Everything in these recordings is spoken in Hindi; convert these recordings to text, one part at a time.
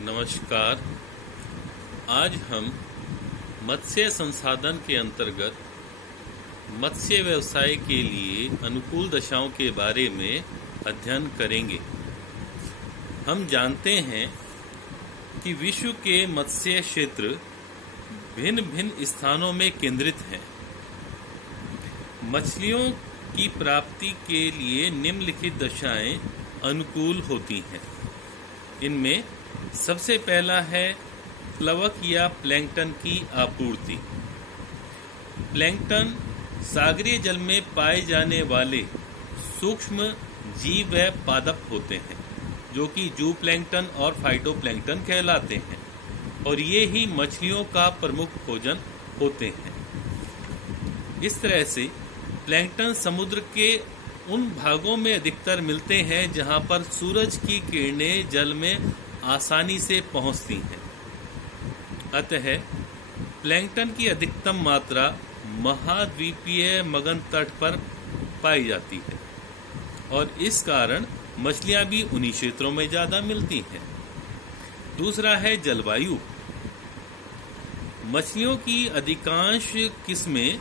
नमस्कार। आज हम मत्स्य संसाधन के अंतर्गत मत्स्य व्यवसाय के लिए अनुकूल दशाओं के बारे में अध्ययन करेंगे। हम जानते हैं कि विश्व के मत्स्य क्षेत्र भिन्न भिन्न स्थानों में केंद्रित हैं। मछलियों की प्राप्ति के लिए निम्नलिखित दशाएं अनुकूल होती हैं। इनमें सबसे पहला है प्लवक या प्लैंकटन की आपूर्ति। प्लैंकटन सागरीय जल में पाए जाने वाले सूक्ष्म जीव व पादप होते हैं, जो कि जू प्लैंकटन और फाइटोप्लैंकटन कहलाते हैं, और ये ही मछलियों का प्रमुख भोजन होते हैं। इस तरह से प्लैंकटन समुद्र के उन भागों में अधिकतर मिलते हैं जहां पर सूरज की किरणें जल में आसानी से पहुंचती हैं। अतः प्लैंकटन की अधिकतम मात्रा महाद्वीपीय मगन तट पर पाई जाती है, और इस कारण मछलियां भी उन्हीं क्षेत्रों में ज्यादा मिलती हैं। दूसरा है जलवायु। मछलियों की अधिकांश किस्में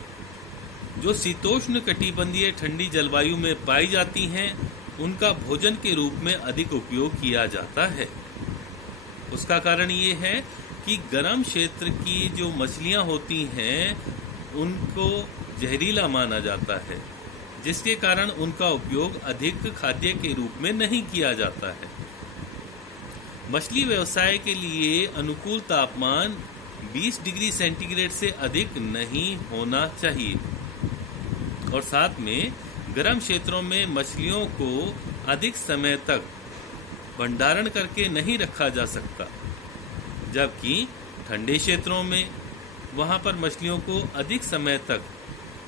जो शीतोष्ण कटिबंधीय ठंडी जलवायु में पाई जाती हैं, उनका भोजन के रूप में अधिक उपयोग किया जाता है। उसका कारण ये है कि गर्म क्षेत्र की जो मछलियां होती हैं उनको जहरीला माना जाता है, जिसके कारण उनका उपयोग अधिक खाद्य के रूप में नहीं किया जाता है। मछली व्यवसाय के लिए अनुकूल तापमान 20 डिग्री सेंटीग्रेड से अधिक नहीं होना चाहिए, और साथ में गर्म क्षेत्रों में मछलियों को अधिक समय तक भंडारण करके नहीं रखा जा सकता, जबकि ठंडे क्षेत्रों में वहां पर मछलियों को अधिक समय तक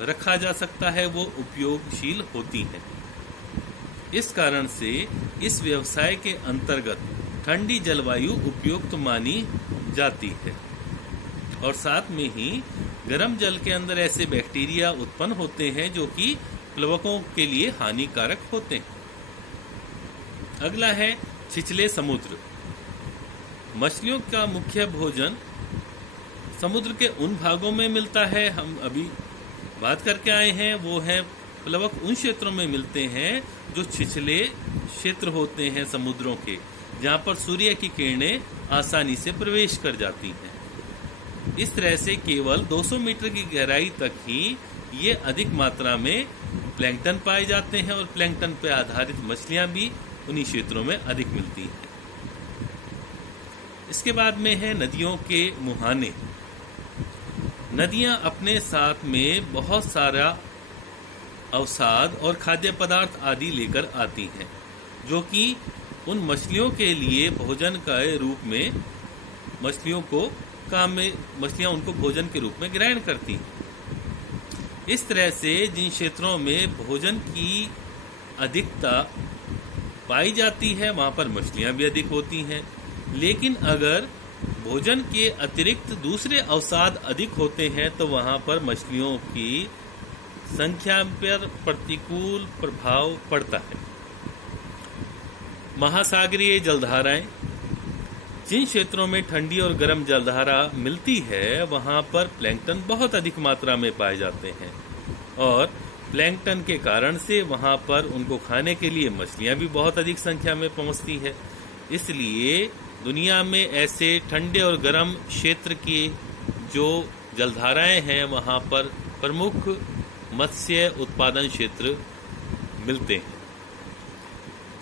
रखा जा सकता है, वो उपयोगशील होती हैं। इस कारण से इस व्यवसाय के अंतर्गत ठंडी जलवायु उपयुक्त मानी जाती है, और साथ में ही गर्म जल के अंदर ऐसे बैक्टीरिया उत्पन्न होते हैं जो कि प्लवकों के लिए हानिकारक होते हैं। अगला है छिछले समुद्र। मछलियों का मुख्य भोजन समुद्र के उन भागों में मिलता है, हम अभी बात करके आए हैं, वो है प्लवक उन क्षेत्रों में मिलते हैं जो छिछले क्षेत्र होते हैं समुद्रों के, जहां पर सूर्य की किरणें आसानी से प्रवेश कर जाती हैं। इस तरह से केवल 200 मीटर की गहराई तक ही ये अधिक मात्रा में प्लैंकटन पाए जाते हैं, और प्लैंकटन पर आधारित मछलियां भी उन्हीं क्षेत्रों में अधिक मिलती हैं। इसके बाद में है नदियों के मुहाने। नदियां अपने साथ में बहुत सारा अवसाद और खाद्य पदार्थ आदि लेकर आती हैं, जो कि उन मछलियों के लिए भोजन के रूप में मछलियां उनको भोजन के रूप में ग्रहण करती हैं। इस तरह से जिन क्षेत्रों में भोजन की अधिकता पाई जाती है वहां पर मछलियां भी अधिक होती हैं, लेकिन अगर भोजन के अतिरिक्त दूसरे अवसाद अधिक होते हैं तो वहां पर मछलियों की संख्या पर प्रतिकूल प्रभाव पड़ता है। महासागरीय जलधाराएं। जिन क्षेत्रों में ठंडी और गर्म जलधारा मिलती है वहां पर प्लैंकटन बहुत अधिक मात्रा में पाए जाते हैं, और प्लैंकटन के कारण से वहां पर उनको खाने के लिए मछलियां भी बहुत अधिक संख्या में पहुंचती है। इसलिए दुनिया में ऐसे ठंडे और गर्म क्षेत्र की जो जलधाराएं हैं वहां पर प्रमुख मत्स्य उत्पादन क्षेत्र मिलते हैं।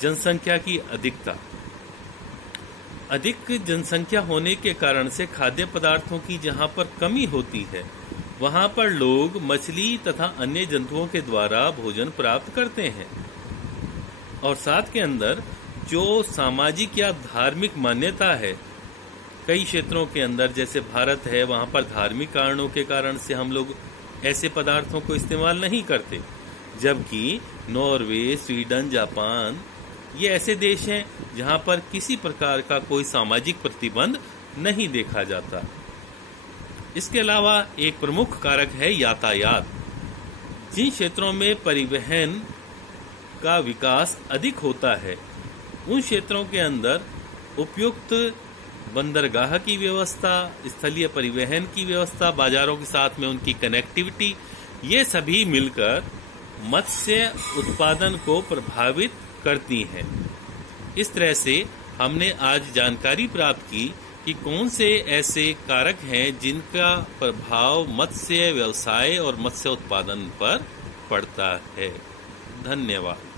जनसंख्या की अधिकता। अधिक जनसंख्या होने के कारण से खाद्य पदार्थों की जहां पर कमी होती है वहां पर लोग मछली तथा अन्य जंतुओं के द्वारा भोजन प्राप्त करते हैं, और साथ के अंदर जो सामाजिक या धार्मिक मान्यता है, कई क्षेत्रों के अंदर जैसे भारत है, वहां पर धार्मिक कारणों के कारण से हम लोग ऐसे पदार्थों को इस्तेमाल नहीं करते, जबकि नॉर्वे, स्वीडन, जापान ये ऐसे देश हैं जहां पर किसी प्रकार का कोई सामाजिक प्रतिबंध नहीं देखा जाता। इसके अलावा एक प्रमुख कारक है यातायात। जिन क्षेत्रों में परिवहन का विकास अधिक होता है उन क्षेत्रों के अंदर उपयुक्त बंदरगाह की व्यवस्था, स्थलीय परिवहन की व्यवस्था, बाजारों के साथ में उनकी कनेक्टिविटी, ये सभी मिलकर मत्स्य उत्पादन को प्रभावित करती हैं। इस तरह से हमने आज जानकारी प्राप्त की कि कौन से ऐसे कारक हैं जिनका प्रभाव मत्स्य व्यवसाय और मत्स्य उत्पादन पर पड़ता है। धन्यवाद।